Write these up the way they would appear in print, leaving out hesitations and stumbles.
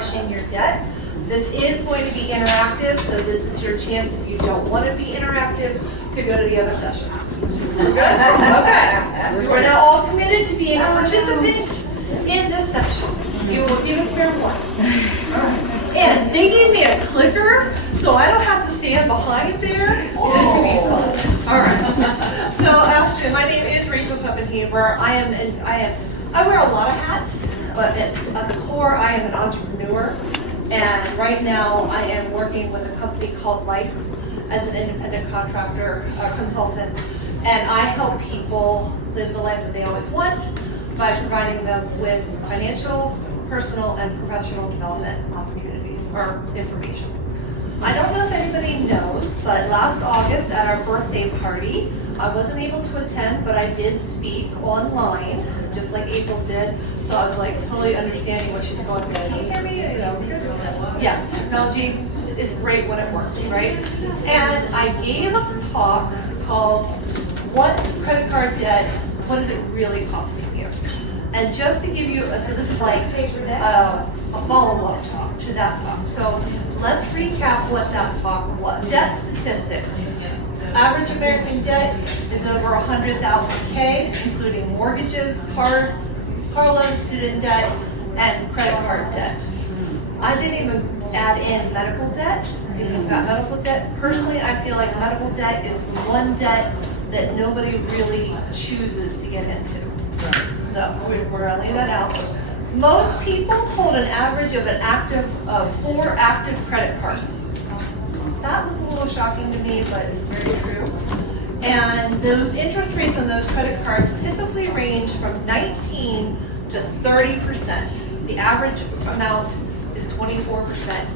crushing your debt. This is going to be interactive, so this is your chance if you don't want to be interactive to go to the other session. Good? Okay. You are now all committed to being a participant in this section. You will give it fair warning. And they gave me a clicker, so I don't have to stand behind there. This can be fun. All right. So actually, my name is Rachel Koppenhaver. I wear a lot of hats, but at the core, I am an entrepreneur. And right now, I am working with a company called Life as an independent contractor, consultant. And I help people live the life that they always want by providing them with financial, personal, and professional development opportunities or information. I don't know if anybody knows, but last August at our birthday party, I wasn't able to attend, but I did speak online, just like April did. So I was like totally understanding what she's going through. Can you hear me? Yes, technology is great when it works, right? And I gave a talk called "What Credit Card Debt? What is it really costing you?" And just to give you, so this is like a follow-up talk to that talk. So let's recap what that talk was. Debt statistics. Average American debt is over 100,000 including mortgages, car loans, student debt, and credit card debt. I didn't even add in medical debt. If you've got medical debt, personally, I feel like medical debt is the one debt that nobody really chooses to get into. So we're gonna leave that out. Most people hold an average of 4 active credit cards. That was a little shocking to me, but it's very true. And those interest rates on those credit cards typically range from 19 to 30%. The average amount is 24%.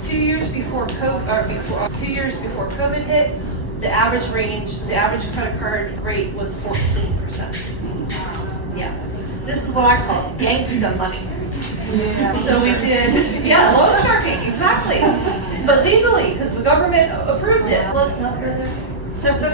2 years before COVID hit, the average credit card rate was 14%. Yeah, this is what I call gangsta money. Yeah. So we did, loan sharking, exactly. But legally, because the government approved it. Let's not go there.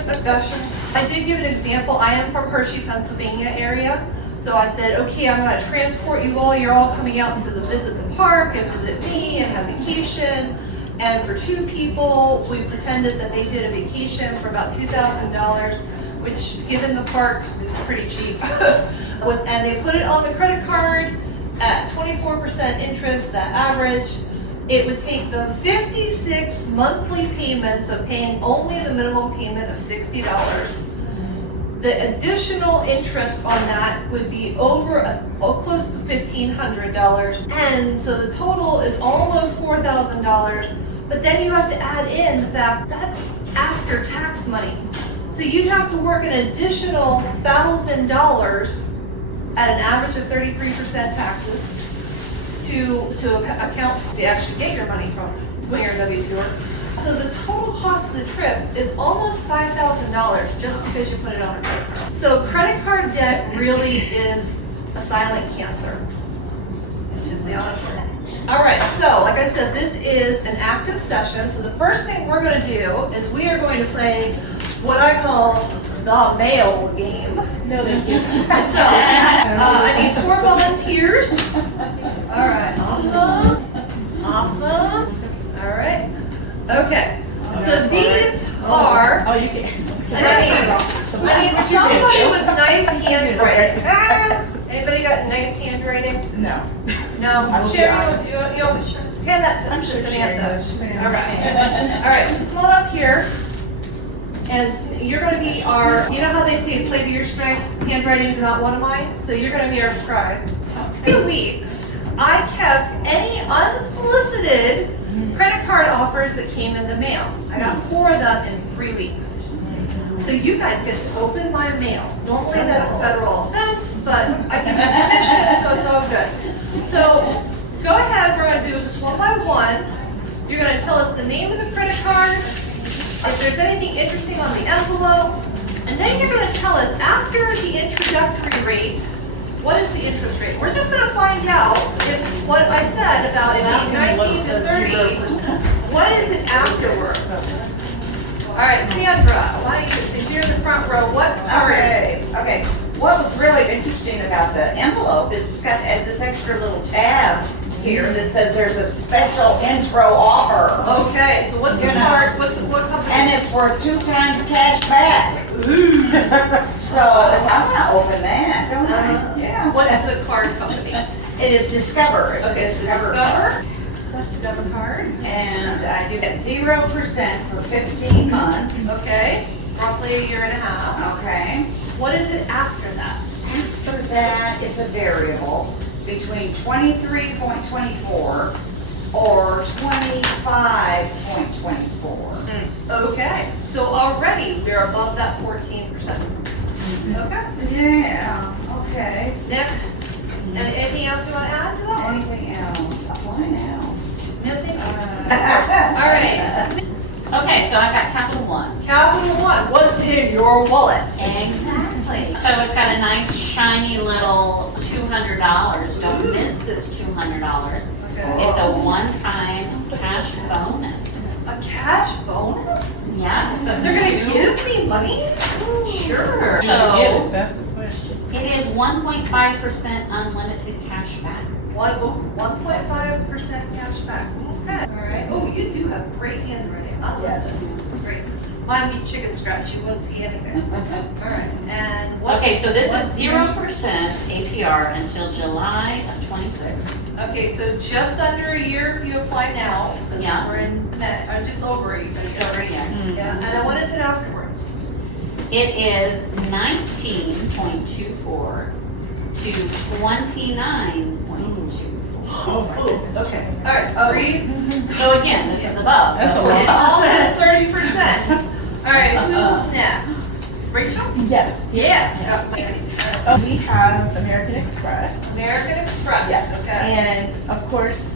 Discussion. I did give an example. I am from Hershey, Pennsylvania area. So I said, okay, I'm going to transport you all. You're all coming out to visit the park and visit me and have vacation. And for 2 people, we pretended that they did a vacation for about $2,000, which given the park is pretty cheap. And they put it on the credit card at 24% interest, that average. It would take them 56 monthly payments of paying only the minimum payment of $60. The additional interest on that would be over close to $1,500. And so the total is almost $4,000. But then you have to add in the fact that's after tax money. So you'd have to work an additional $1,000 at an average of 33% taxes to account to actually get your money from when you're a W-2 worker. So the total cost of the trip is almost $5,000 just because you put it on a credit card. So credit card debt really is a silent cancer. It's just the honest truth. All right, so like I said, this is an active session. So the first thing we're going to do is we are going to play what I call the mail game. No, thank you. So I need 4 volunteers. All right, awesome. All right. Okay, so these are, Oh, you can. I need somebody with nice handwriting. Anybody got nice handwriting? No. No? Sherry, you'll hand that to Samantha. All right, so come on up here. And you're going to be our, you know how they say play to your strengths, handwriting is not one of mine? So you're going to be our scribe. 2 weeks, I kept any unsolicited credit card offers that came in the mail. I got 4 of them in 3 weeks. So you guys get to open my mail. Normally that's a federal offense, but I give you permission, so it's all good. So go ahead, we're going to do this one by one. You're going to tell us the name of the credit card, if there's anything interesting on the envelope, and then you're going to tell us after the introductory rate, what is the interest rate? We're just going to find out if what I said about it being 19 to 30, what is it afterwards? All right, Sandra, why don't you, since you're in the front row, what card? Okay. What was really interesting about the envelope is it's got this extra little tab here that says there's a special intro offer. Okay, so what's the card, what company? And it's worth 2 times cash back. So I'm gonna open that, don't I? Yeah. What's the card company? It is Discover. It's Okay, so Discover. Discover card. And I do that 0% for 15 months. Okay, roughly a year and a half. Okay. What is it after that? After that, it's a variable between 23.24 or 25.24. Okay, so already we're above that 14%. Okay, Yeah, okay. next, anything else you want to add to that one? Anything else? Why now? Nothing? All right. Okay, so I've got Capital One. Capital One, what's in your wallet? Exactly. So it's got a nice shiny little $200. Don't miss this $200. Okay. It's a one-time cash bonus. A cash bonus? Yeah, so They're gonna give me money? Sure. Yeah, So that's the question. it is 1.5% unlimited cash back. 1.5% cash back. Okay. All right. Oh, you do have great handwriting. I love Yes. this. It's great. Mine be chicken scratch. You wouldn't see anything. All right. And what? Okay, so this is what's 0% APR until July of 26. Okay, so just under a year if you apply now. 'Cause Yeah. we're in May, just over a year. Just over a year. Yeah. And then what is it afterwards? It is 19.24 to 29.24. Oh my goodness. Okay. All right. Breathe. So again, this is above. That's a It lot. all is 30%. All right. Who's next? Rachel? Yes. Yeah. We have American Express. American Express. Yes. Okay. And of course,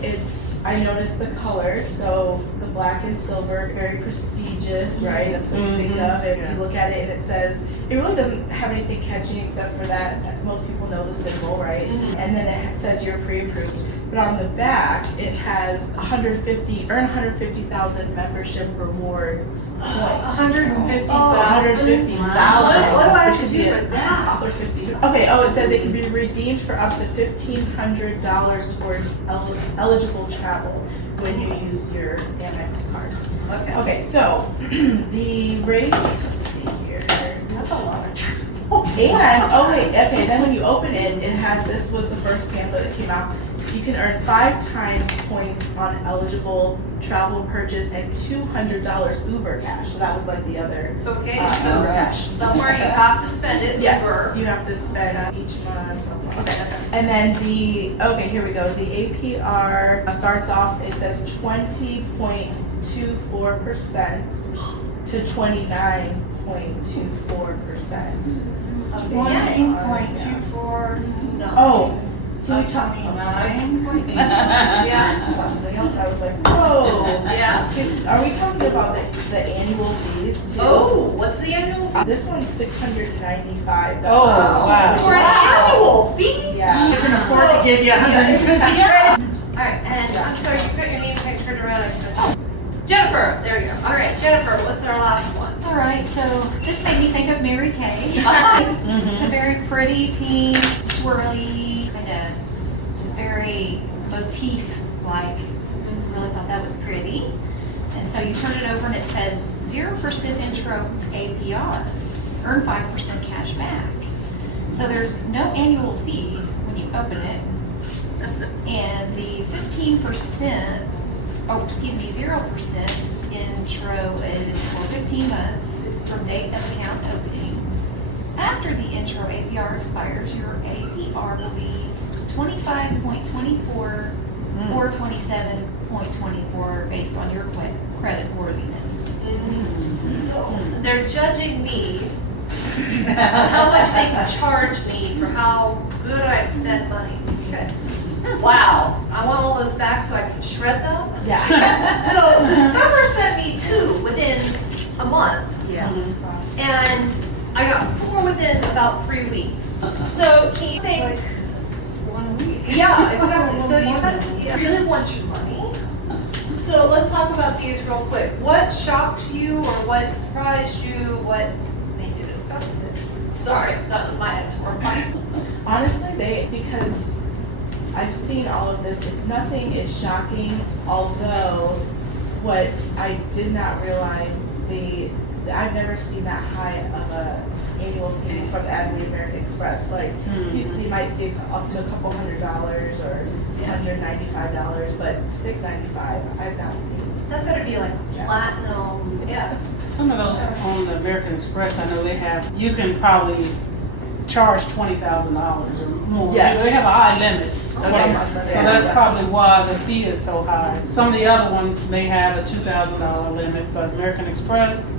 I noticed the colors. So the black and silver, very prestigious, right? That's what you think of. And you look at it and it says, it really doesn't have anything catchy except for that most people know the symbol, right? And then it says you're pre-approved. But on the back, it has earn 150,000 membership rewards points. 150,000. 150,000. What do I have to It should do be for that? $150. Okay, oh, it says it can be redeemed for up to $1,500 towards eligible travel when you use your Amex card. Okay. Okay, so the rates, let's see here. That's a lot of trouble. And, oh wait, okay, then when you open it, it has, this was the first pamphlet that came out. You can earn 5 times points on eligible travel purchase and $200 Uber cash. So that was like the other. Okay, Uber so cash. somewhere you have to spend it. Yes, Uber. you have to spend each month. Okay, and then okay, here we go. The APR starts off, it says 20.24% to 29.24%. 20.24. No. Oh, can we talk? Yeah. Something else. I was like, whoa. Yeah. Are we talking about the annual fees too? Oh, what's the annual fee? This one's $695. Oh, wow. For an annual fee? Yeah. You can afford to give you 150. All right, and I'm sorry, you got your name tag turned around. Jennifer, there you go. All right, Jennifer, what's our last one? All right, so this made me think of Mary Kay. It's a very pretty, pink, swirly, kind of just very motif-like. Really thought that was pretty. And so you turn it over and it says 0% intro APR. Earn 5% cash back. So there's no annual fee when you open it. And the 0% intro is for 15 months from date of account opening. After the intro APR expires, your APR will be 25.24 or 27.24 based on your credit worthiness. So they're judging me how much they can charge me for how good I spent money. Okay. Wow, I want all those back so I can shred them. Yeah. So Discover sent me 2 within a month. Yeah. And I got 4 within about 3 weeks. So can you think? 1 week. Yeah, exactly. So you really want your money. So let's talk about these real quick. What shocked you or what surprised you? What made you disgusted? Sorry, that was my editorial. Honestly, because I've seen all of this. Nothing is shocking, although what I did not realize, I've never seen that high of a annual fee from as the American Express. Like you might see up to a couple $100 or $195, but $695 I've not seen. That better be like platinum. Yeah. Some of those on the American Express, I know they have, you can probably charge $20,000 or more. Yes. They have a high limit. Okay. So that's probably why the fee is so high. Some of the other ones may have a $2,000 limit, but American Express,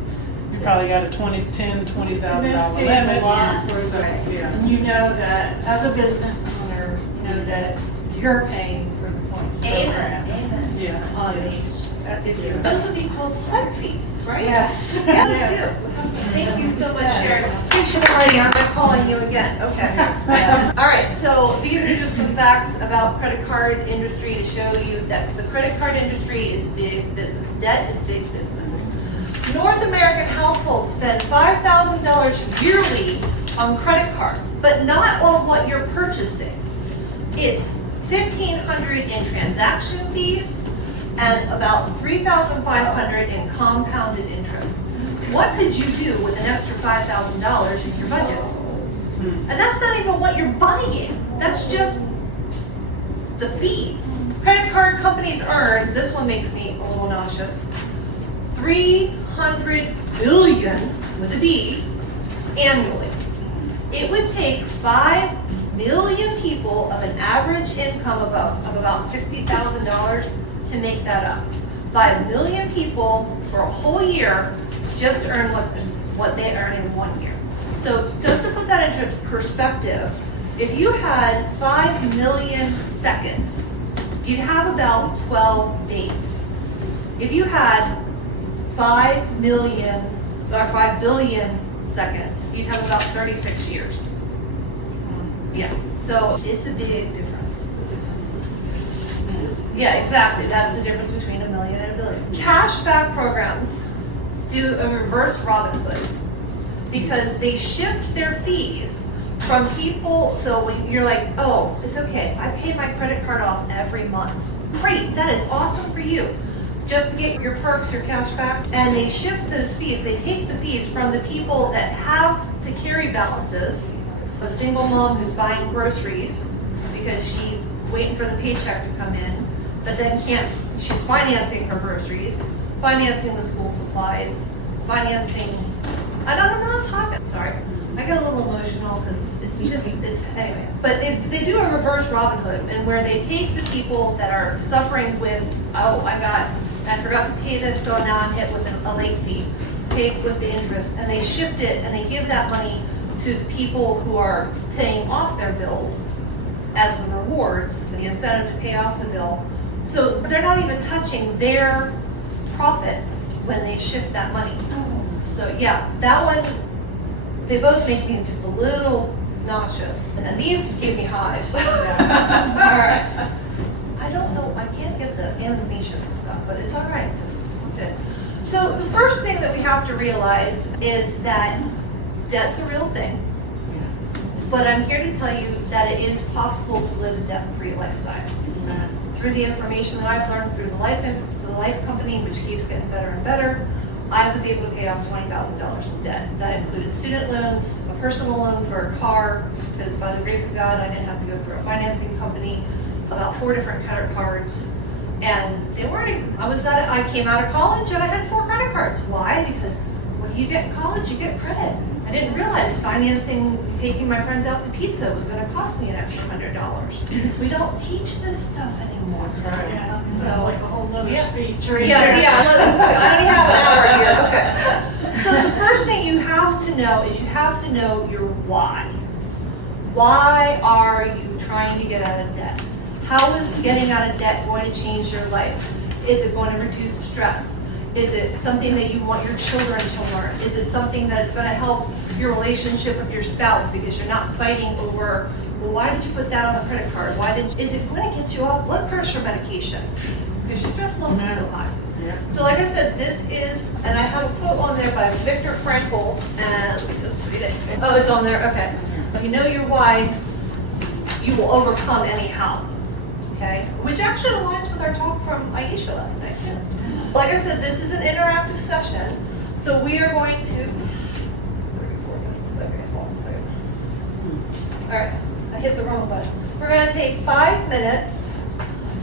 you probably got a $20,000 limit. This pays a lot for So, it. yeah. And you know that as a business owner, you know that you're paying for the points programs Yeah. on these. If you're- Those would be called swipe fees, right? Yes. Yes, do. Thank you so much, Sharon. You should already, I'm not calling you again, okay. All right, so these are just some facts about credit card industry to show you that the credit card industry is big business. Debt is big business. North American households spend $5,000 yearly on credit cards, but not on what you're purchasing. It's $1,500 in transaction fees and about $3,500 in compounded interest. What could you do with an extra $5,000 in your budget? And that's not even what you're buying. That's just the fees. Credit card companies earn, this one makes me a little nauseous, $300 billion with a B annually. It would take 5 million people of an average income of about $60,000 to make that up. 5 million people for a whole year just earn what they earn in 1 year. So just to put that into perspective, if you had 5 million seconds, you'd have about 12 days. If you had 5 million or 5 billion seconds, you'd have about 36 years. Yeah, so it's a big difference. It's the difference between. Yeah, exactly. That's the difference between a million and a billion. Cashback programs do a reverse Robin Hood because they shift their fees from people. So when you're like, oh, it's okay. I pay my credit card off every month. Great, that is awesome for you. Just to get your perks, your cash back, and they shift those fees. They take the fees from the people that have to carry balances. A single mom who's buying groceries because she's waiting for the paycheck to come in, but then she's financing her groceries, financing the school supplies, financing, I'm not talking, sorry. I get a little emotional because anyway. But they do a reverse Robin Hood, and where they take the people that are suffering with, I forgot to pay this, so now I'm hit with a late fee, paid with the interest, and they shift it and they give that money to the people who are paying off their bills as the rewards, the incentive to pay off the bill. So they're not even touching their profit when they shift that money. So yeah, that one, they both make me just a little nauseous. And these give me hives. All right. I don't know, I can't get the animations and stuff, but it's all right because it's good. So the first thing that we have to realize is that debt's a real thing. But I'm here to tell you that it is possible to live a debt-free lifestyle. Through the information that I've learned through the life company, which keeps getting better and better, I was able to pay off $20,000 in debt. That included student loans, a personal loan for a car, because by the grace of God, I didn't have to go through a financing company, about 4 different credit cards. And they weren't, I came out of college and I had 4 credit cards. Why? Because when you get in college, you get credit. I didn't realize taking my friends out to pizza was going to cost me an extra $100 because we don't teach this stuff anymore. That's right. Yeah, So like a whole nother speech. yeah. I only have an hour here. Okay. So the first thing you have to know is you have to know your why. Why are you trying to get out of debt? How is getting out of debt going to change your life? Is it going to reduce stress? Is it something that you want your children to learn? Is it something that's going to help your relationship with your spouse because you're not fighting over, well, why did you put that on the credit card? Is it going to get you off blood pressure medication? Because your stress levels are so high. Yeah. So like I said, this is, and I have a quote on there by Viktor Frankl, and let me just read it. Oh, it's on there, okay. If you know your why, you will overcome anyhow. okay? Which actually aligns with our talk from Aisha last night. Like I said, this is an interactive session, so we are going to, 34 minutes, okay, hold on a second. All right, I hit the wrong button. We're gonna take 5 minutes,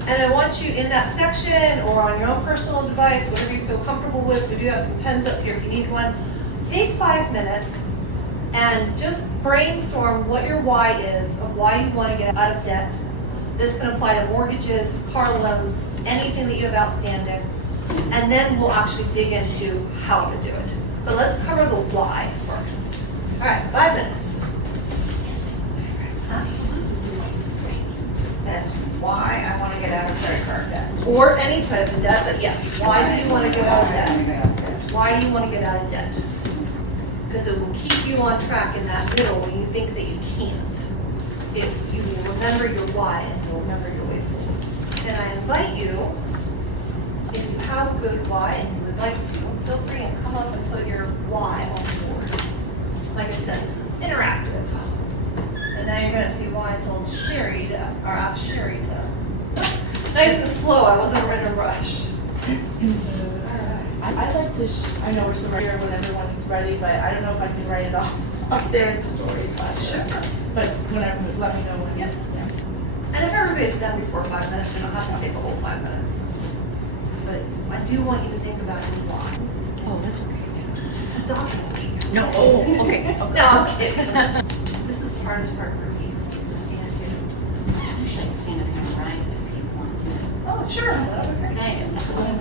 and I want you in that section or on your own personal device, whatever you feel comfortable with. We do have some pens up here if you need one. Take 5 minutes and just brainstorm what your why is of why you want to get out of debt. This can apply to mortgages, car loans, anything that you have outstanding. And then we'll actually dig into how to do it. But let's cover the why first. All right, 5 minutes. Absolutely. That's why I want to get out of credit card debt. Or any type of debt, but yes, why do you want to get out of debt? Why do you want to get out of debt? Because it will keep you on track in that middle when you think that you can't. If you remember your why and you'll remember your way forward. And I invite you, if you have a good why and you would like to, feel free and come up and put your why on the board. Like I said, this is interactive. And now you're gonna see why I told Sherry to, or asked Sherry to. Nice and slow, I wasn't in a rush. I'd like to, I know we're still here when everyone's ready, but I don't know if I can write it off up there as a story slide. Sure. But whenever, let me know when. Yep. And if everybody's done before 5 minutes, we don't have to take the whole 5 minutes. But I do want you to think about your why. Oh, that's okay. Stop it. No, oh, okay. No, I'm kidding. This is the hardest part for me, is to stand here. I wish I'd seen him right if he wanted to Oh, sure. say it.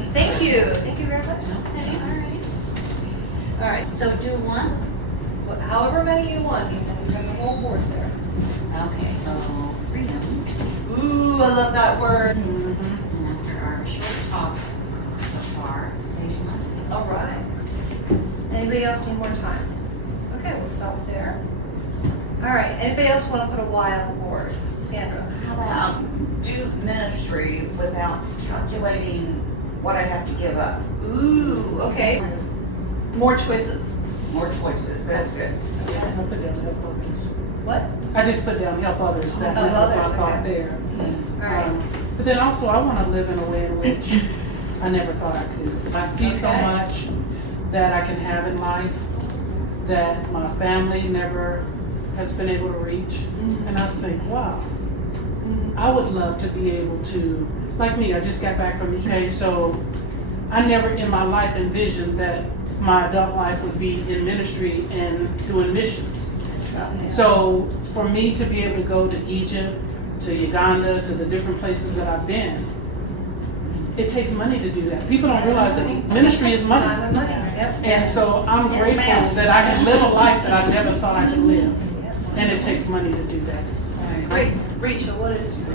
Thank you. Thank you very much. Okay, all right. All right, So do one? however many you want, you can have the whole board there. Okay, so freedom. Ooh, I love that word. And after our short talk so far, save money. All right. Anybody else need more time? Okay, we'll stop there. All right, anybody else want to put a Y on the board? Sandra? How about do ministry without calculating what I have to give up? Ooh, okay. More choices. More choices, that's good. I put down help others. What? I just put down help others, that Help was my others, thought okay. there. All right. But then also, I want to live in a way in which I never thought I could. I see so Okay. much that I can have in life that my family never has been able to reach. And I was thinking, wow, I would love to be able to, like me, I just got back from the UK, so I never in my life envisioned that my adult life would be in ministry and doing missions. So for me to be able to go to Egypt, to Uganda, to the different places that I've been, it takes money to do that. People don't realize that ministry is money. Time and money, yep. And so I'm grateful that I can live a life that I never thought I could live. And it takes money to do that. Great. Rachel, what is your,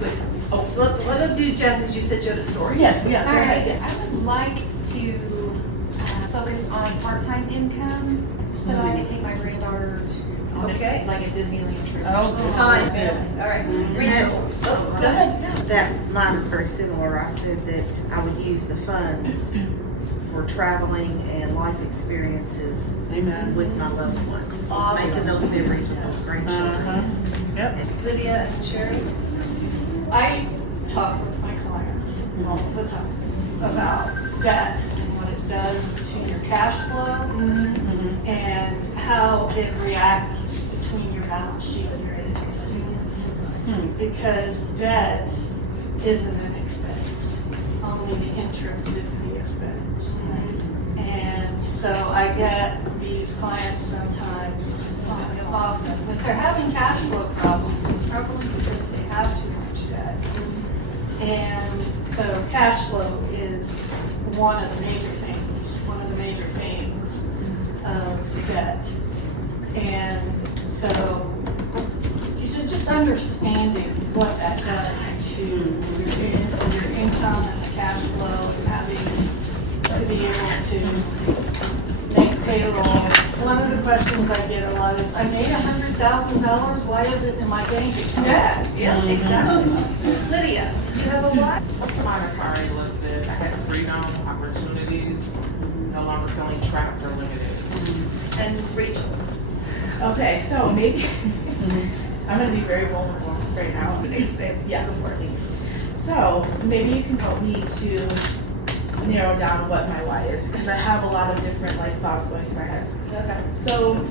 good. Oh, let me do Jen, because you said you had a story. Yes, yeah, go All ahead. right, I would like to focus on part-time income so I can take my granddaughter to Okay. like a Disneyland trip. Oh, Time. good. All right. Rachel. Oh, go ahead. That mine is very similar. I said that I would use the funds for traveling and life experiences Amen. with my loved ones, Awesome. making those memories with those grandchildren. Uh-huh. Yep. Lydia and Sherry. I talk with my clients all the time about debt and what it does to your cash flow and how it reacts between your balance sheet and your income statement. Because debt isn't an expense, only the interest is the expense. And so I get these clients sometimes, often, when they're having cash flow problems, it's probably because they have too much debt. And so cash flow is one of the major things of debt. And so just understanding what that does to your income and the cash flow, and having to be able to make payroll. One of the questions I get a lot is, I made $100,000, why is it in my bank account? Yeah, exactly. Lydia, do you have a what? Most of mine are already listed. I had freedom, opportunities, no longer feeling trapped or limited. And Rachel. Okay, so maybe I'm gonna be very vulnerable right now. Thanks, babe. Yeah. Go for it. So maybe you can help me to narrow down what my why is, because I have a lot of different like thoughts going through my head. Okay. So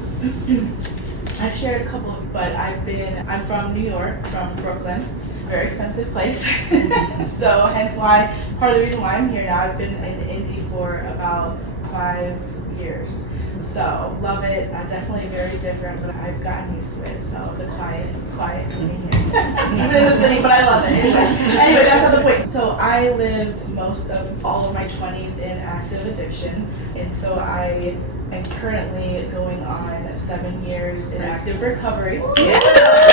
I've shared a couple, but I'm from New York, from Brooklyn, very expensive place. So hence why, part of the reason why I'm here now, I've been in Indy for about 5 years. So love it, definitely very different, but I've gotten used to it. So it's quiet living here. Even in the city, but I love it. Anyway, that's not the point. So I lived most of all of my 20s in active addiction, and so I am currently going on 7 years in active recovery.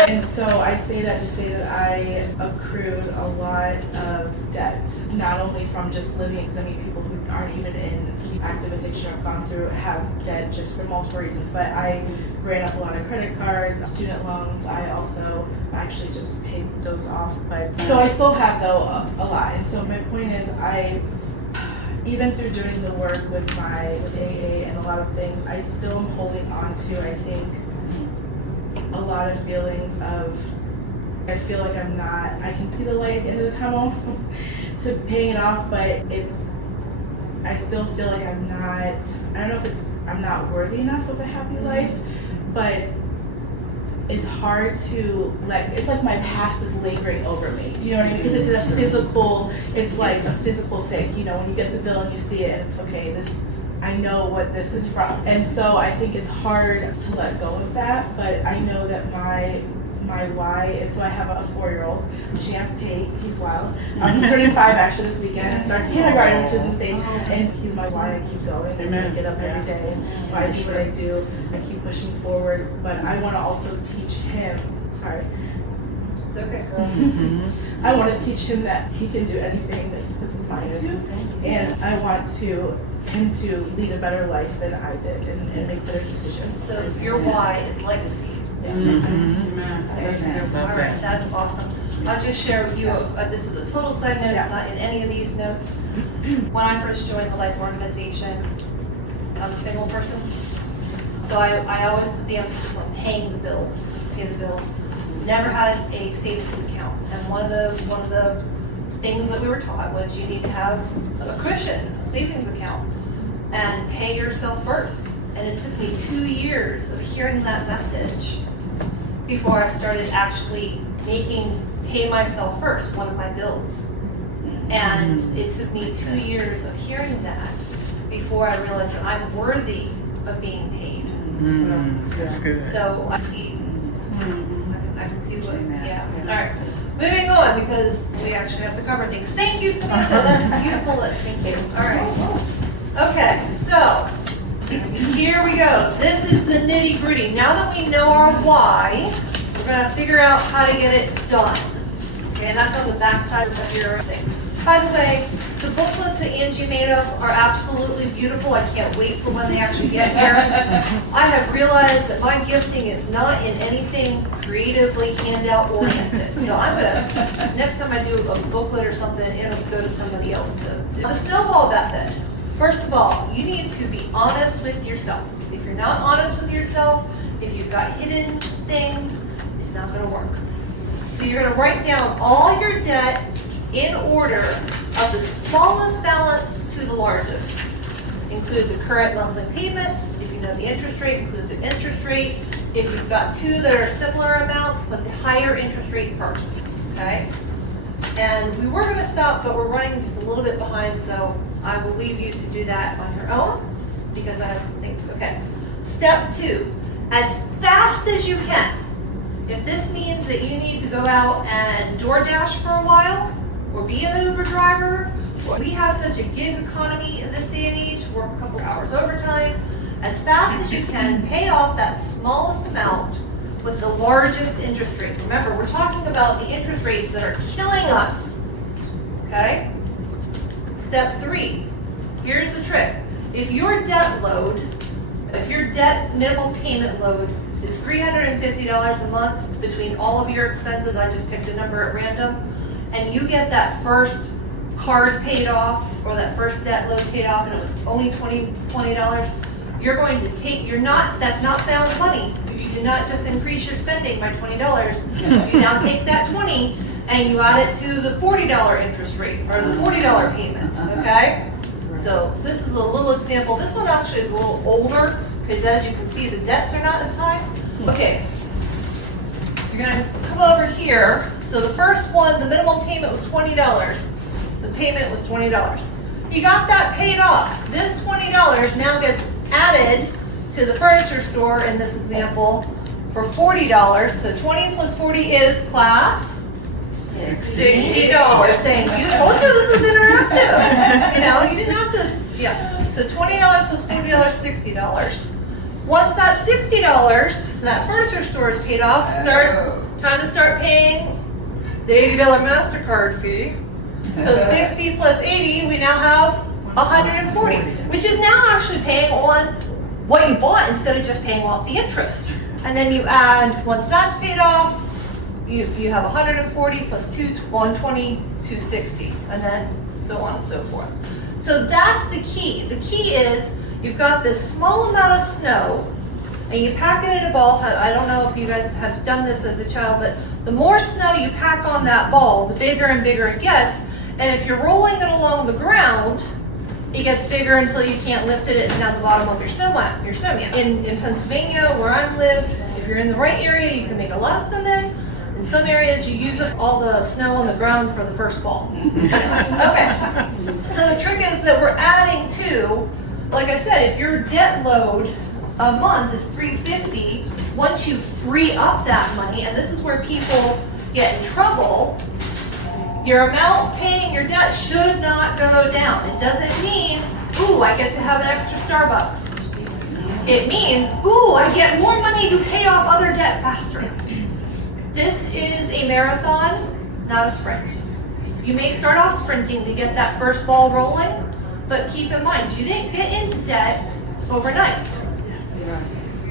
And so I say that to say that I accrued a lot of debt, not only from just living, because I mean people who aren't even in active addiction or gone through have debt just for multiple reasons, but I ran up a lot of credit cards, student loans. I also actually just paid those off, but so I still have though a lot. And so my point is, even through doing the work with AA and a lot of things, I still am holding on to, I think, a lot of feelings of, I feel like I can see the light at the end of the tunnel to paying it off, but I still feel like I'm not worthy enough of a happy life, but it's hard to it's like my past is lingering over me. Do you know what I mean? Because it's like a physical thing. You know, when you get the bill and you see it, and it's okay, I know what this is from. And so I think it's hard to let go of that, but I know that my why is, so I have a 4-year-old, Champ Tate, he's wild. He's turning 5 actually this weekend, and starts kindergarten, which is insane. And he's my why. I keep going, and I get up every day, why I do what I do, I keep pushing forward, but I want to also teach him, It's okay, girl. I want to teach him that he can do anything that he puts his mind to, and I want him to lead a better life than I did and make better decisions. So your why is legacy. All right, that's awesome. I'll just share with you, this is a total side note, it's not in any of these notes. When I first joined the Life Organization, I'm a single person, so I always put the emphasis on paying the bills, Never had a savings account, and one of the things that we were taught was you need to have a cushion, a savings account, and pay yourself first. And it took me 2 years of hearing that message before I started actually pay myself first, one of my bills. And it took me 2 years of hearing that before I realized that I'm worthy of being paid. That's good. So I can see what, All right, moving on, because we actually have to cover things. Thank you, Samantha, that's a beautiful list, thank you. All right. Okay, so here we go. This is the nitty gritty. Now that we know our why, we're gonna figure out how to get it done. Okay, and that's on the back side of your thing. By the way, the booklets that Angie made up are absolutely beautiful. I can't wait for when they actually get here. I have realized that my gifting is not in anything creatively handout oriented. So I'm gonna, next time I do a booklet or something, it'll go to somebody else to do. The Snowball Method. First of all, you need to be honest with yourself. If you're not honest with yourself, if you've got hidden things, it's not gonna work. So you're gonna write down all your debt in order of the smallest balance to the largest. Include the current monthly payments. If you know the interest rate, include the interest rate. If you've got two that are similar amounts, put the higher interest rate first, okay? And we were gonna stop, but we're running just a little bit behind, so I will leave you to do that on your own because I have some things. Okay. Step 2, as fast as you can. If this means that you need to go out and DoorDash for a while, or be an Uber driver, or we have such a gig economy in this day and age, work a couple hours overtime, as fast as you can, pay off that smallest amount with the largest interest rate. Remember, we're talking about the interest rates that are killing us, okay? Step 3, here's the trick. If your debt minimum payment load is $350 a month between all of your expenses, I just picked a number at random, and you get that first card paid off or that first debt load paid off and it was only $20, you're going to take, that's not found money. You do not just increase your spending by $20. You now take that 20 and you add it to the $40 interest rate, or the $40 payment, okay? So this is a little example. This one actually is a little older, because as you can see, the debts are not as high. Okay, you're gonna come over here. So the first one, the minimum payment was $20. The payment was $20. You got that paid off. This $20 now gets added to the furniture store in this example for $40. So 20 plus 40 is, class? $60. Thank you. Told you this was interactive. You know, you didn't have to, yeah. So $20 plus $40, $60. Once that $60, that furniture store is paid off, time to start paying the $80 MasterCard fee. So 60 plus 80, we now have 140, which is now actually paying on what you bought instead of just paying off the interest. And then you add, once that's paid off, you have 140 plus 120, 260, and then so on and so forth. So that's the key. The key is you've got this small amount of snow, and you pack it in a ball. I don't know if you guys have done this as a child, but the more snow you pack on that ball, the bigger and bigger it gets. And if you're rolling it along the ground, it gets bigger until you can't lift it. It's down the bottom of your snowman. In Pennsylvania, where I lived, if you're in the right area, you can make a lot of snowmen. In some areas, you use up all the snow on the ground for the first ball. Okay. So the trick is that we're adding to, like I said, if your debt load a month is $350, once you free up that money, and this is where people get in trouble, your amount paying your debt should not go down. It doesn't mean, ooh, I get to have an extra Starbucks. It means, ooh, I get more money to pay off other debt faster. This is a marathon, not a sprint. You may start off sprinting to get that first ball rolling, but keep in mind, you didn't get into debt overnight.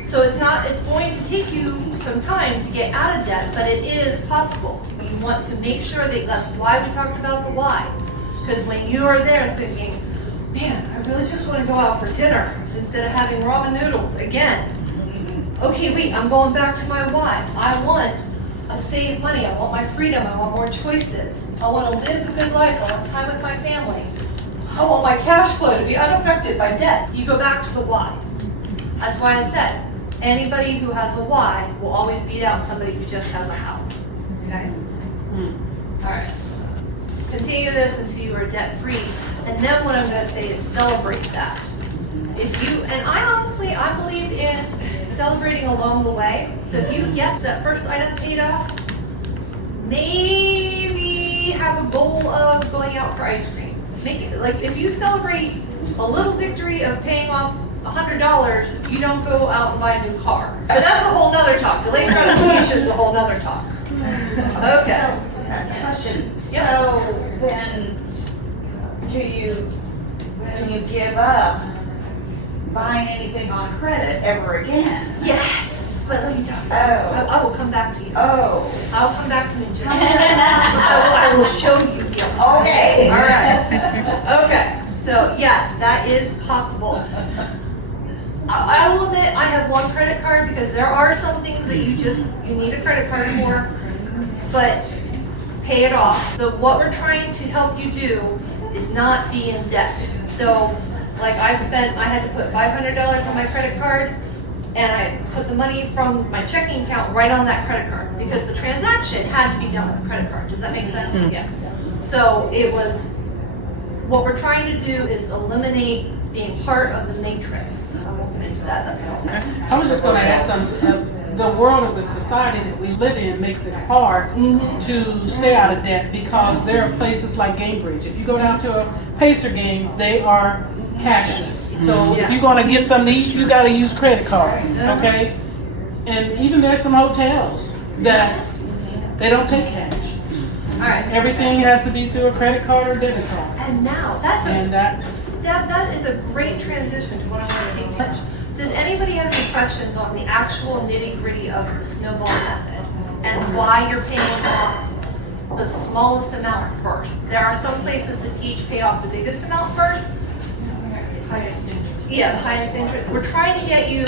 So it's going to take you some time to get out of debt, but it is possible. You want to make sure that's why we talked about the why. Because when you are there thinking, man, I really just want to go out for dinner instead of having ramen noodles again. Okay, wait, I'm going back to my why. I want to save money. I want my freedom. I want more choices. I want to live a good life. I want time with my family. I want my cash flow to be unaffected by debt. You go back to the why. That's why I said, anybody who has a why will always beat out somebody who just has a how. Okay? All right. Continue this until you are debt free. And then what I'm going to say is celebrate that. I believe in celebrating along the way. So if you get that first item paid off, maybe have a goal of going out for ice cream. Make it, like, if you celebrate a little victory of paying off $100, you don't go out and buy a new car. But that's a whole nother talk. Delayed gratification is a whole nother talk. Okay. Question. Yep. So then, do you give up buying anything on credit ever again? Yes, but let me talk about it. I will come back to you. Oh. I'll come back to you in just a second. I will show you guilt. Okay. All right. Okay. So yes, that is possible. I will admit I have one credit card because there are some things that you need a credit card for, but pay it off. What we're trying to help you do is not be in debt. So like I had to put $500 on my credit card, and I put the money from my checking account right on that credit card because the transaction had to be done with a credit card. Does that make sense? Mm-hmm. Yeah. So what we're trying to do is eliminate being part of the matrix. I won't get into that. That's I was just going to add something. The world of the society that we live in makes it hard to stay out of debt because there are places like Gamebridge. If you go down to a Pacer game, they are cashless. So if you're going to get something to eat, you got to use credit card. Okay? And even there's some hotels that they don't take cash. all right. Everything has to be through a credit card or debit card. And now that is a great transition to what I want to speak to. Does anybody have any questions on the actual nitty-gritty of the Snowball Method and why you're paying off the smallest amount first? There are some places that teach pay off the biggest amount first. Highest interest. Yeah, the highest interest. We're trying to get you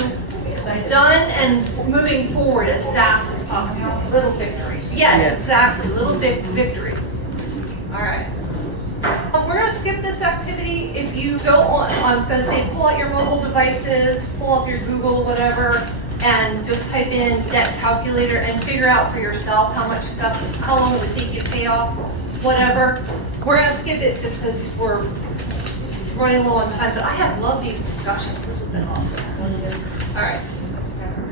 excited. done and moving forward as fast as possible. Little victories. Yes, Yes. exactly, little big victories. All right. We're gonna skip this activity. If you go on, I was gonna say, pull out your mobile devices, pull up your Google, whatever, and just type in debt calculator and figure out for yourself how much stuff, how long it would take you to pay off, whatever. We're gonna skip it just because we're running low on time, but I have loved these discussions. This has been awesome. All right.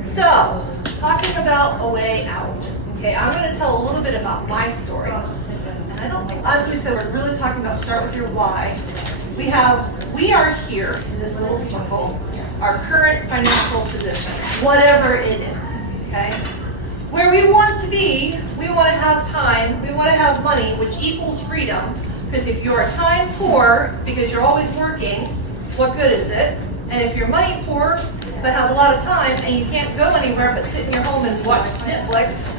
So, talking about a way out. Okay, I'm gonna tell a little bit about my story. And I don't think, as we said, we're really talking about start with your why. We are here in this little circle, our current financial position, whatever it is, okay? Where we want to be, we want to have time, we want to have money, which equals freedom. Because if you're time poor, because you're always working, what good is it? And if you're money poor, but have a lot of time, and you can't go anywhere but sit in your home and watch Netflix,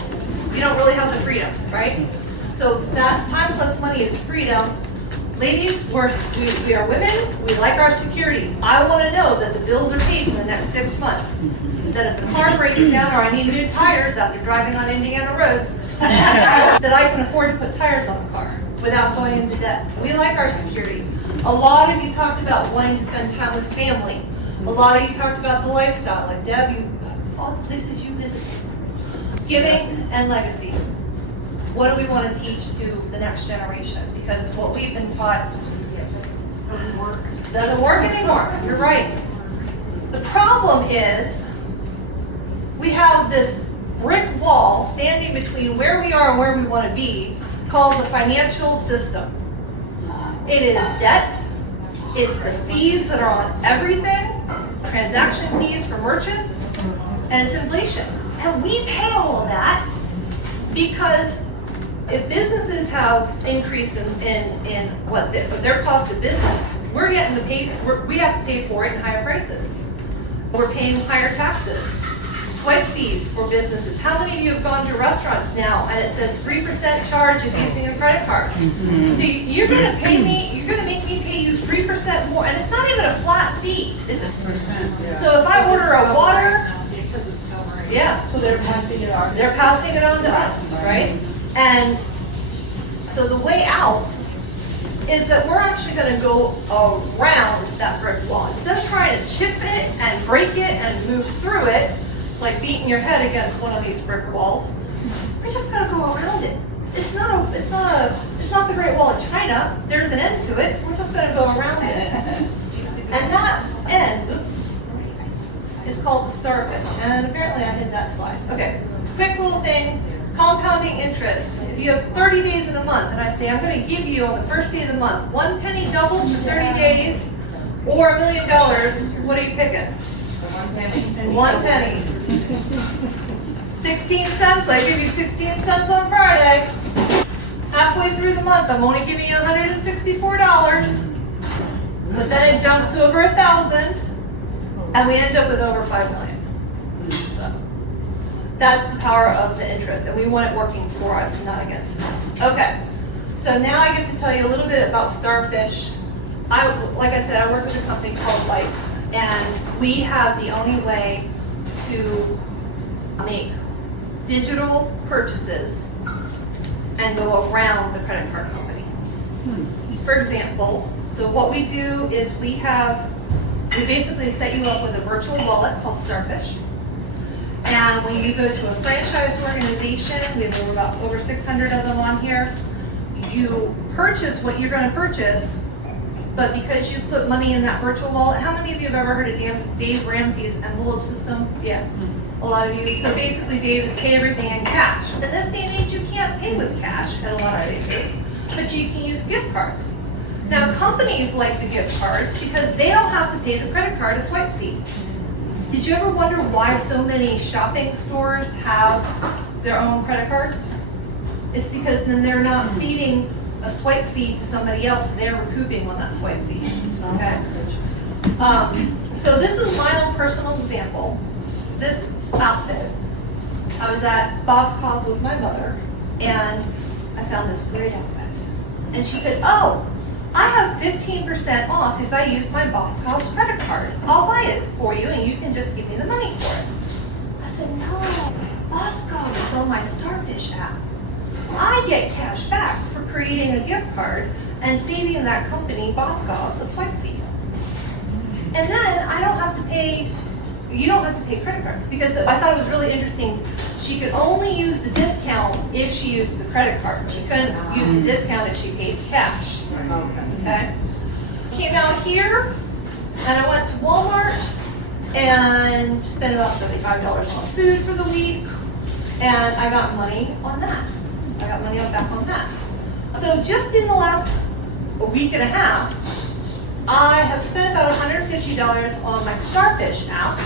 you don't really have the freedom, right? So that time plus money is freedom. Ladies, we are women, we like our security. I want to know that the bills are paid for the next 6 months. That if the car breaks down or I need new tires after driving on Indiana roads, that I can afford to put tires on the car without going into debt. We like our security. A lot of you talked about wanting to spend time with family. A lot of you talked about the lifestyle. Like Deb, all the places you visit. Giving and legacy. What do we want to teach to the next generation? Because what we've been taught doesn't work anymore. You're right. The problem is we have this brick wall standing between where we are and where we want to be called the financial system. It is debt. It's the fees that are on everything, transaction fees for merchants, and it's inflation. And we pay all of that because if businesses have increase in what their cost of business, we're getting we have to pay for it in higher prices. We're paying higher taxes. Swipe fees for businesses. How many of you have gone to restaurants now and it says 3% charge if using a credit card? So you're going to make me pay you 3% more, and it's not even a flat fee. It's a percent. Yeah. So if I order a water, Because it's covering. yeah, So they're passing it on. they're passing it on to us, right? And so the way out is that we're actually going to go around that brick wall. Instead of trying to chip it and break it and move through it, it's like beating your head against one of these brick walls. We're just going to go around it. It's not the Great Wall of China. There's an end to it. We're just going to go around it. And that end, is called the Starfish. And apparently I hid that slide. Okay, quick little thing. Compounding interest. If you have 30 days in a month, and I say I'm going to give you on the first day of the month 1 penny doubled for 30 days, or $1 million, what are you picking? 1 penny. 1 penny. 16 cents. I give you 16 cents on Friday. Halfway through the month, I'm only giving you $164. But then it jumps to over 1,000, and we end up with over 5 million. That's the power of the interest, and we want it working for us, not against us. Okay, so now I get to tell you a little bit about Starfish. Like I said, I work with a company called Life, and we have the only way to make digital purchases and go around the credit card company. For example, so what we do is we basically set you up with a virtual wallet called Starfish. And when you go to a franchise organization, we have over 600 of them on here, you purchase what you're going to purchase, but because you put money in that virtual wallet, how many of you have ever heard of Dave Ramsey's envelope system? Yeah, a lot of you. So basically Dave is pay everything in cash. In this day and age, you can't pay with cash at a lot of places, but you can use gift cards. Now companies like the gift cards because they don't have to pay the credit card a swipe fee. Did you ever wonder why so many shopping stores have their own credit cards? It's because then they're not feeding a swipe fee to somebody else, they're recouping on that swipe fee. Okay? So this is my own personal example. This outfit, I was at Boss Calls with my mother, and I found this great outfit. And she said, oh, I have 15% off if I use my Boss Calls credit card. I'll buy it for you and you can just give me the money for it. is on my Starfish app. I get cash back for creating a gift card and saving that company, Boscov's, a swipe fee. And then I don't have to pay, you don't have to pay credit cards, because I thought it was really interesting. She could only use the discount if she used the credit card. She couldn't use the discount if she paid cash. Okay. Came out here and I went to Walmart and spent about $75 on food for the week, and I got money on that. I got money back on that. So just in the last week and a half, I have spent about $150 on my Starfish app,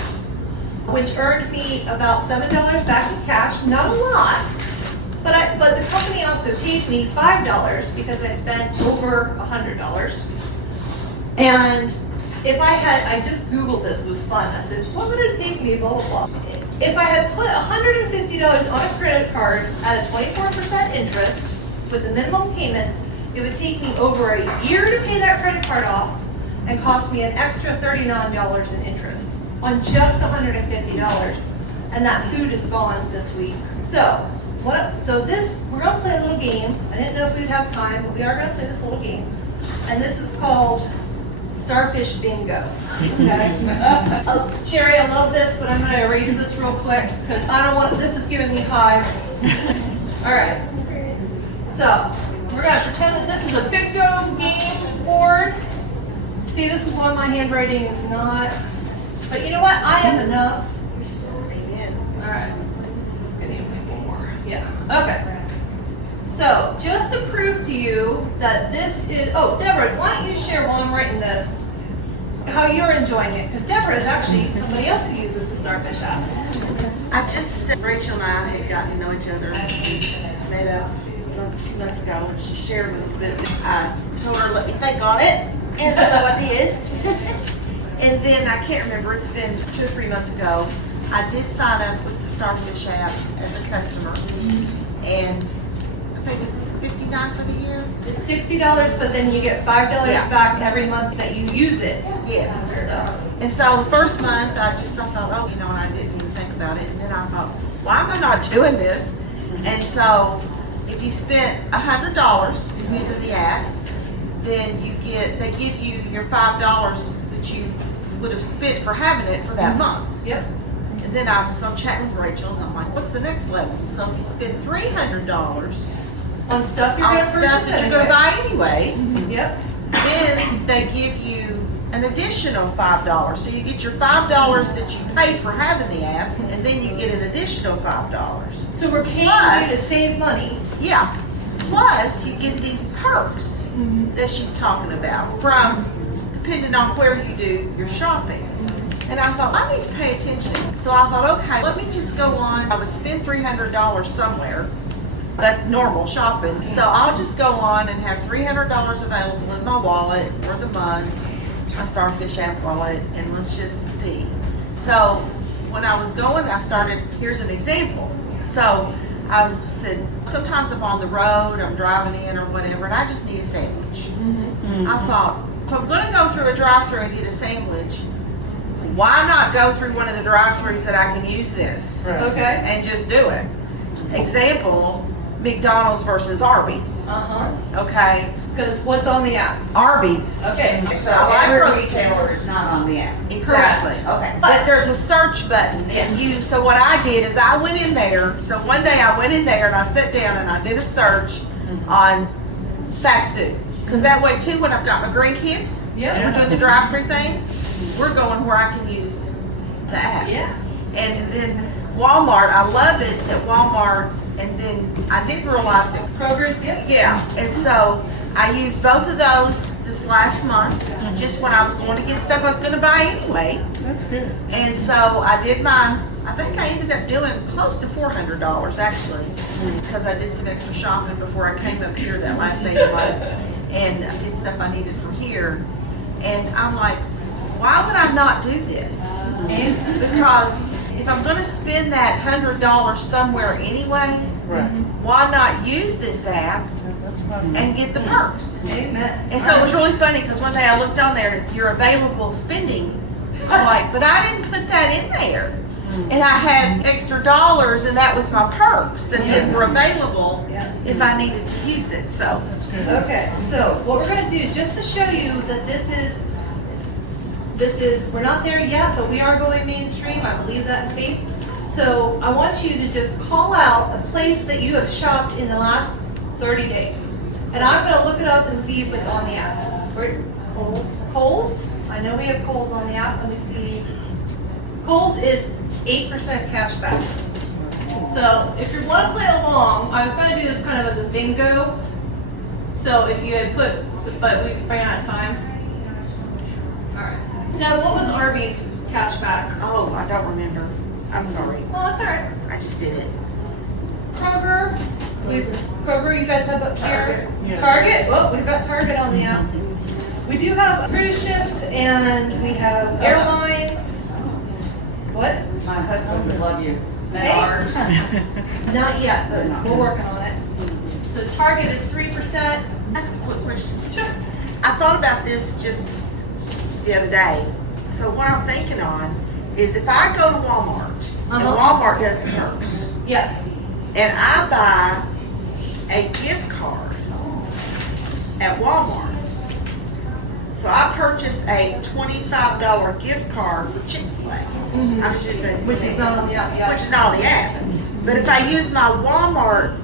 which earned me about $7 back in cash. Not a lot, but the company also paid me $5 because I spent over $100. And if I just Googled this, it was fun. I said, what would it take me, blah, blah, blah. If I had put $150 on a credit card at a 24% interest with the minimum payments, it would take me over a year to pay that credit card off and cost me an extra $39 in interest on just $150. And that food is gone this week. So we're gonna play a little game. I didn't know if we'd have time, but we are gonna play this little game. And this is called Starfish Bingo. Okay? Jerry, I love this, but I'm going to erase this real quick because I don't want, this is giving me hives. All right. So we're going to pretend that this is a bingo game board. See, this is why my handwriting is not, but you know what? I have enough. All right. I need to make one more. Yeah. Okay. So, just to prove to you that this is, oh, Deborah, why don't you share while I'm writing this, how you're enjoying it? Because Deborah is actually somebody else who uses the Starfish app. Rachel and I had gotten to know each other, met up a few months ago, and she shared a little bit. I told her, let me think on it, and so I did. And then, I can't remember, it's been 2 or 3 months ago, I did sign up with the Starfish app as a customer, and I think it's $59 for the year. It's $60, but then you get $5 back every month that you use it. Yes. So. And so the first month, I thought, oh, and I didn't even think about it. And then I thought, why am I not doing this? And so if you spent $100 using the app, then they give you your $5 that you would have spent for having it for that month. Yep. And then I'm chatting with Rachel, and I'm like, what's the next level? So if you spend $300 on stuff you're on going to stuff that you're going to buy anyway, yep. then they give you an additional $5. So you get your $5 that you paid for having the app, and then you get an additional $5. So we're paying you to save money. Yeah. Plus, you get these perks that she's talking about from depending on where you do your shopping. And I thought, I need to pay attention. So I thought, okay, let me just go on. I would spend $300 somewhere, that normal shopping. So I'll just go on and have $300 available in my wallet for the month, my Starfish app wallet, and let's just see. So when I was going, I started, here's an example. So I said, sometimes I'm on the road, I'm driving in or whatever, and I just need a sandwich. I thought, if I'm gonna go through a drive-thru and get a sandwich, why not go through one of the drive-thrus that I can use this? Right. Okay. And just do it. Example, McDonald's versus Arby's. Okay. Because what's on the app? Arby's. Okay. So I like every roast retailer is not on the app. Exactly. Okay. But there's a search button, and so what I did is I went in there. So one day I went in there and I sat down and I did a search on fast food. Because that way too, when I've got my grandkids, we're doing the drive-thru thing, we're going where I can use the app. Yeah. And then Walmart, I love it that Walmart, and then I did realize that Kroger's, yeah, and so I used both of those this last month, just when I was going to get stuff I was going to buy anyway. That's good. And so I did I think I ended up doing close to $400 actually, because I did some extra shopping before I came up here that last day of the month, and I did stuff I needed for here. And I'm like, why would I not do this? Because if I'm going to spend that $100 somewhere anyway, Right. why not use this app That's fine. and get the perks? Amen. And so it was really funny because one day I looked on there and it's your available spending. I'm like, but I didn't put that in there. and I had extra dollars, and that was my perks that were available Yes. if I needed to use it. So Okay, so what we're gonna do, just to show you that this is, we're not there yet, but we are going mainstream, I believe that in faith. So I want you to just call out a place that you have shopped in the last 30 days. And I'm gonna look it up and see if it's on the app. Kohl's? I know we have Kohl's on the app, let me see. Kohl's is 8% cash back. So if you want to play along, I was going to do this kind of as a bingo. So if you had put, but we ran out of time. All right. Now, what was Arby's cash back? oh, I don't remember. I'm sorry. Well, that's all right. I just did it. Kroger. Kroger, you guys have up here. Yeah. Target. Well, we've got Target on the app. We do have cruise ships and we have airlines. What? My husband would love you. Hey. Ours. Not yet, but we're working on it. So Target is 3%. Ask a quick question. Sure. I thought about this just the other day. So what I'm thinking on is if I go to Walmart, and Walmart does the perks, Yes. and I buy a gift card at Walmart. So I purchase a $25 gift card for Chick-fil-A. I'm just saying, Which is not on the app yet. which is not on the app. But if I use my Walmart,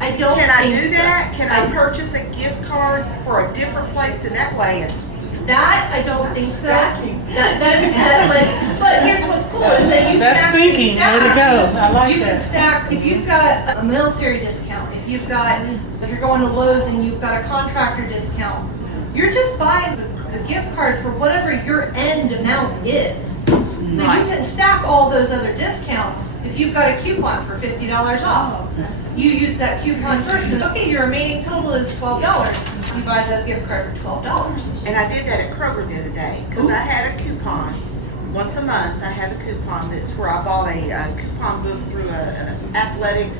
I don't can I think do so. that? Can I purchase a gift card for a different place in that way? That I don't think so. But here's what's cool is that you can That's actually thinking. stack. Way to go. I like You can that. stack if you've got a military discount, if you're going to Lowe's and you've got a contractor discount, you're just buying the gift card for whatever your end amount is. So you can stack all those other discounts. If you've got a coupon for $50 off, you use that coupon first, and okay, your remaining total is $12. You buy the gift card for $12. And I did that at Kroger the other day because I had a coupon. Once a month, I have a coupon that's where I bought a coupon book through an athletic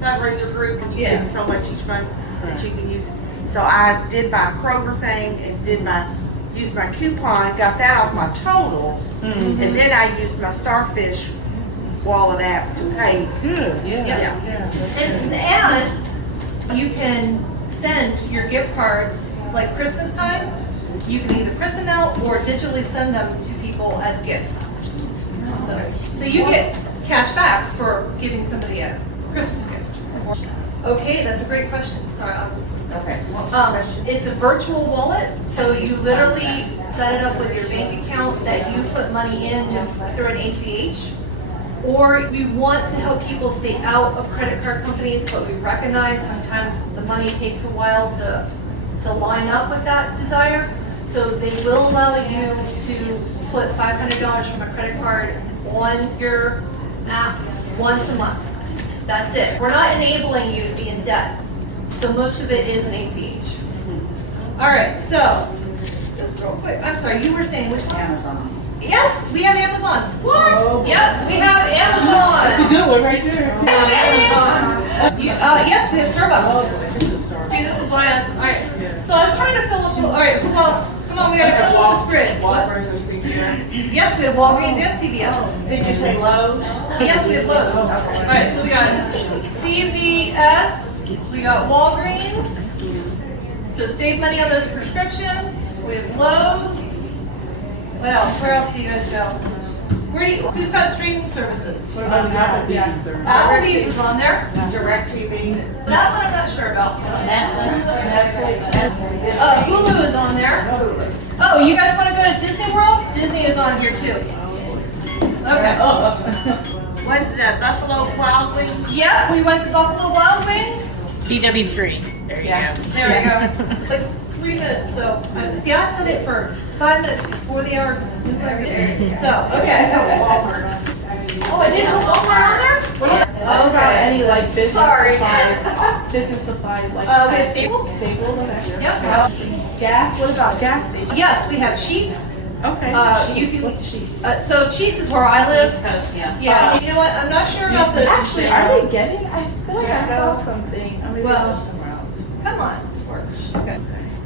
fundraiser group, and you Yeah. get so much each month that you can use. So I did my Kroger thing and used my coupon, got that off my total, and then I used my Starfish Wallet app to pay. Good, yeah. And you can send your gift cards like Christmas time. You can either print them out or digitally send them to people as gifts. So you get cash back for giving somebody a Christmas gift. Okay, that's a great question. Sorry, Okay. What's the question? it's a virtual wallet, so you literally set it up with your bank account that you put money in just through an ACH. Or we want to help people stay out of credit card companies, but we recognize sometimes the money takes a while to line up with that desire. So they will allow you to put $500 from a credit card on your app once a month. That's it. We're not enabling you to be in debt. So most of it is an ACH. All right, so, just real quick, I'm sorry, you were saying which one? Amazon. Yes, we have Amazon. What? Oh. Yep, we have That's a Amazon. good one right there. We have Amazon. Yes, we have Starbucks. Starbucks. See, this is why all right. Yeah. So I was trying to fill up, all right, who else? Come on, we gotta fill up this grid. Walgreens or CVS. Yes, we have Walgreens and CVS. Did you say Lowe's? Yes, we have Lowe's. All right, so we got CVS, we got Walgreens. So save money on those prescriptions. We have Lowe's. What else? Where else do you guys go? Who's got streaming services? What about Applebee's? or- Applebee's is on there. DirecTV. That one I'm not sure about. Netflix. Hulu is on there. Oh, you guys want to go to Disney World? Disney is on here too. Okay. What, the Buffalo Wild Wings? Yep, we went to Buffalo Wild Wings. BW3. There you go. There we go. Like 3 minutes. So, see, I said it for 5 minutes before the hour because I knew I was there. So, okay. Oh, I didn't put Walmart on there? What about any like business Sorry. supplies? Business supplies like We have Staples. Staples, okay. Yep. Gas. What about gas stations? Yes, we have Sheets. Okay. You Sheets. can- What's Sheets? So Sheets is where I live. East Coast, yeah. Yeah. You know what? I'm not sure about the. Actually, are they getting? I feel like I saw something. Oh, maybe Well- it was somewhere else. Come on. Okay.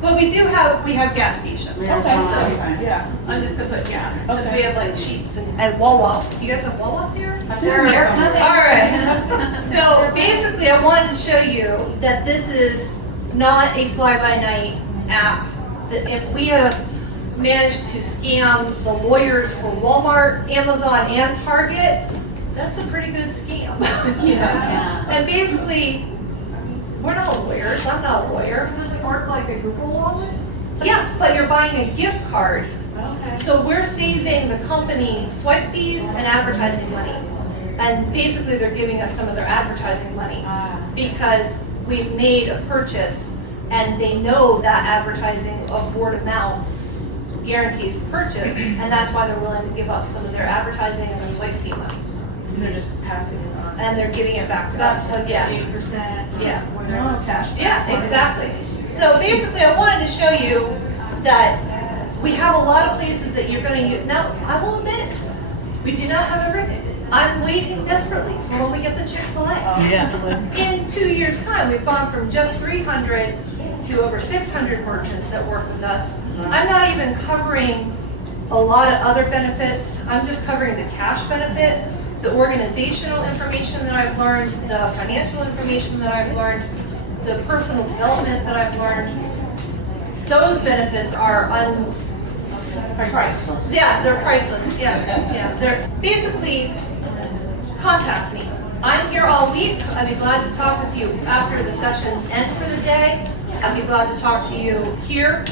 But we have gas stations. We have Okay, time. so Yeah. I'm just gonna put gas, because Okay. we have like sheets and Wawa. You guys have Wawas here? They're coming. Alright, so basically I wanted to show you that this is not a fly-by-night app. That if we have managed to scam the lawyers for Walmart, Amazon, and Target, that's a pretty good scam. Yeah. And basically, we're not lawyers, I'm not a lawyer. Does it work like a Google Wallet? Yes, but you're buying a gift card. Okay. So we're saving the company swipe fees and advertising money. And basically, they're giving us some of their advertising money because we've made a purchase and they know that advertising of word of mouth guarantees purchase, and that's why they're willing to give up some of their advertising and their swipe fee money. And they're just passing it on. And they're giving it back to us. That's like Yeah. 8%. Yeah. Whatever cash. Yeah, exactly. So basically, I wanted to show you that we have a lot of places that you're going to use. Now, I will admit it, we do not have everything. I'm waiting desperately for when we get the Chick-fil-A. Yes. In 2 years' time, we've gone from just 300 to over 600 merchants that work with us. I'm not even covering a lot of other benefits. I'm just covering the cash benefit, the organizational information that I've learned, the financial information that I've learned, the personal development that I've learned. Those benefits are Priceless. yeah, they're priceless. Yeah. They're basically, contact me. I'm here all week. I'd be glad to talk with you after the sessions end for the day. I'd be glad to talk to you here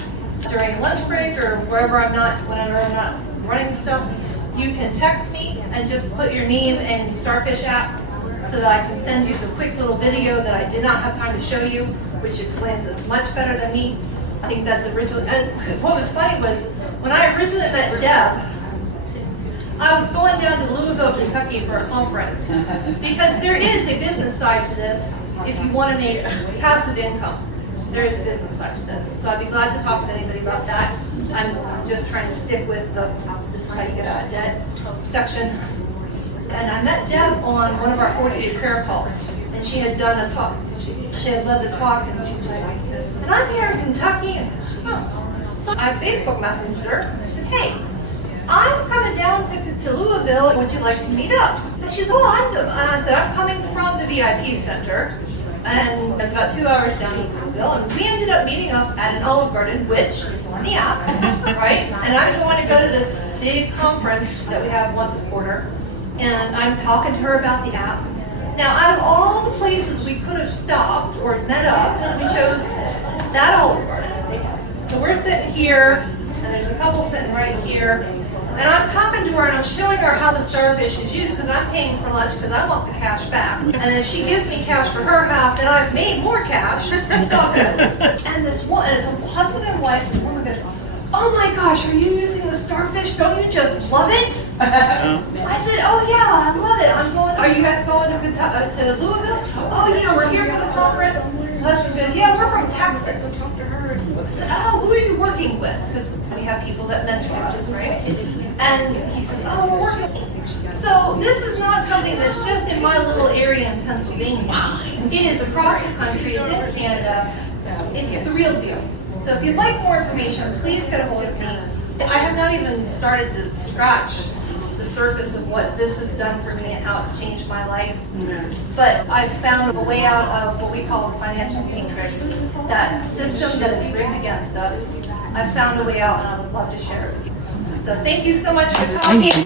during lunch break or whenever I'm not running stuff. You can text me and just put your name in Starfish app so that I can send you the quick little video that I did not have time to show you, which explains this much better than me. I think that's originally, and what was funny was when I originally met Deb, I was going down to Louisville, Kentucky for a conference because there is a business side to this if you want to make passive income. There is a business side to this. So I'd be glad to talk to anybody about that. I'm just trying to stick with the, this is how you get out of debt section. And I met Deb on one of our 40-day prayer calls, and she had done a talk. She had led the talk, and she's like, and I'm here in Kentucky. And, So I Facebook messaged her. I said, hey, I'm coming down to Louisville. Would you like to meet up? And she said, well, I said, I'm coming from the VIP Center. And it's about 2 hours down to Louisville. And we ended up meeting up at an Olive Garden, which is on the app, right? And I'm going to go to this big conference that we have once a quarter. And I'm talking to her about the app. Now, out of all the places we could have stopped or met up, we chose that Olive Garden. So we're sitting here, and there's a couple sitting right here. And I'm talking to her, and I'm showing her how the Starfish is used, because I'm paying for lunch, because I want the cash back. And if she gives me cash for her half, then I've made more cash. It's all good. And this one, and it's a husband and wife, and the woman goes, oh my gosh, are you using the Starfish? Don't you just love it? I said, oh yeah, I love it. I'm going, are you guys going to Louisville? Oh yeah, we're here for the conference. Husband goes, yeah, we're from Texas. I said, oh, who are you working with? Because we have people that mentor us, right? And he says, oh, we're working. So this is not something that's just in my little area in Pennsylvania. It is across the country. It's in Canada. It's the real deal. So if you'd like more information, please get a hold of me. I have not even started to scratch the surface of what this has done for me and how it's changed my life. But I've found a way out of what we call a financial matrix, that system that is rigged against us. I've found a way out, and I would love to share it. So thank you so much for talking.